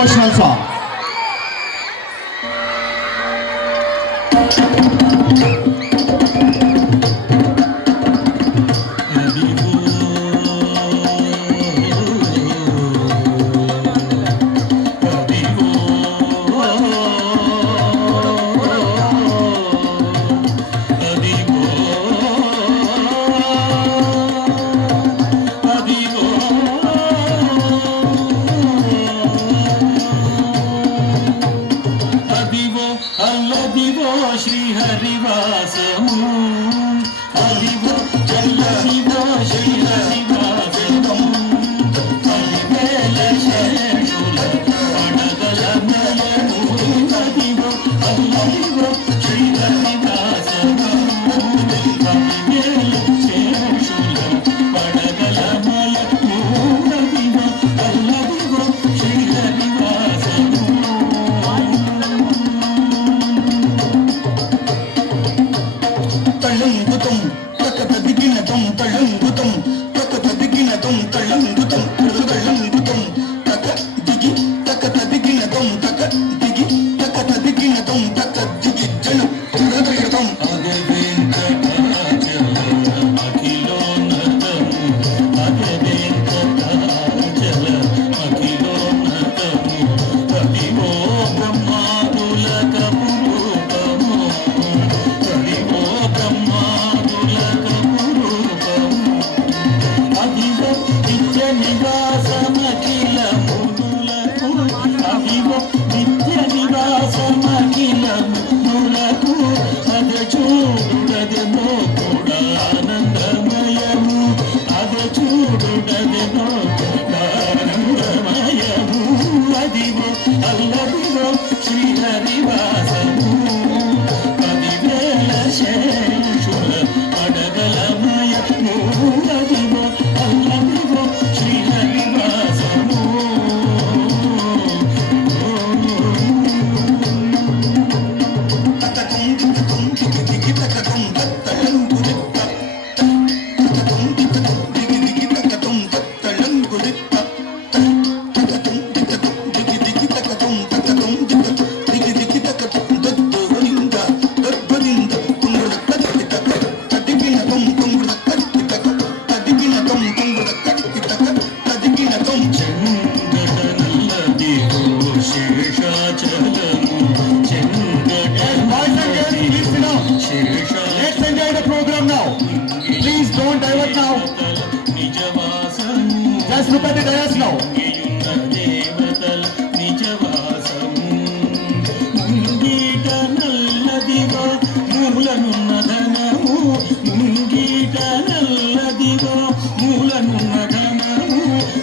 Emotional song. శ్రీహరివాసము Adivo చల్లదివో శ్రీహరివాసము అదివేల శేషుల పడగల మలము అదివో అల్లదివో శ్రీహరివాసము అదివేల శేషుల పడగల మలము అదివో అల్లదివో శ్రీహరివాసము తళంగుతం తకత దిగినతం తళంగుతం తకత దిగినతం తళంగుతం తళంగుతం తక దిగి తకత దిగినతం తక దిగి తకత దిగినతం తక దిగి జన తురదయతం అదే వెంకటాచల అఖిలోన్నతము అదే వెంకటాచల అఖిలోన్నతము అదివో బ్రహ్మాదులక పురూపము అదివో నిత్య నివాసమఖిలములకు అద చూడుడదెనో కూడా ఆనందమయము అద చూడుడదెనో ఆనందమయము అదివో అల్లదివో శ్రీహరివాసము పదివేల శేషుల అడగలమయము Adivo Alladivo శ్రీహరివాసము Let's enjoy the program now. Please don't divert now. Just look at the dais now.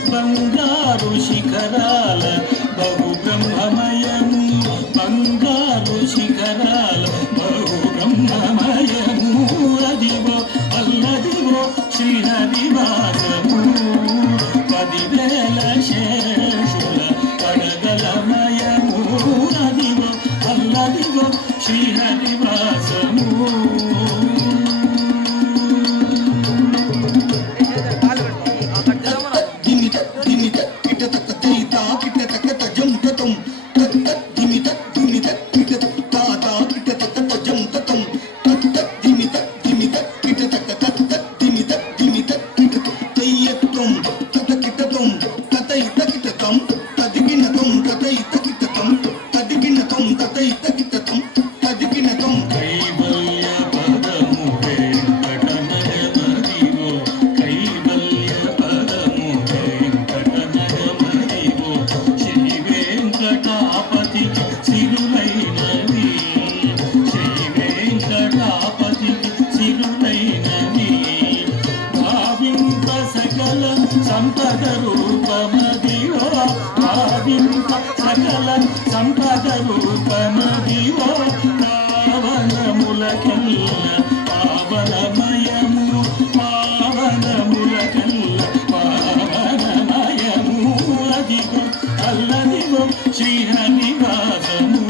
బంగారు శిఖరాల బహు బ్రహ్మమయము బంగారు శిఖరాల బహు బ్రహ్మమయము అదివో అల్లదివో శ్రీహరివాసము పదివేల శేషుల పడగలమయము అదివో అల్లదివో శ్రీహరివాసము సంపద రూపమదివో భావింప సకల సంపద రూపమదివో పావనములకెల్ల పావనమయము పావనములకెల్ల పావనమయము అదివో అల్లదివో శ్రీహరివాసము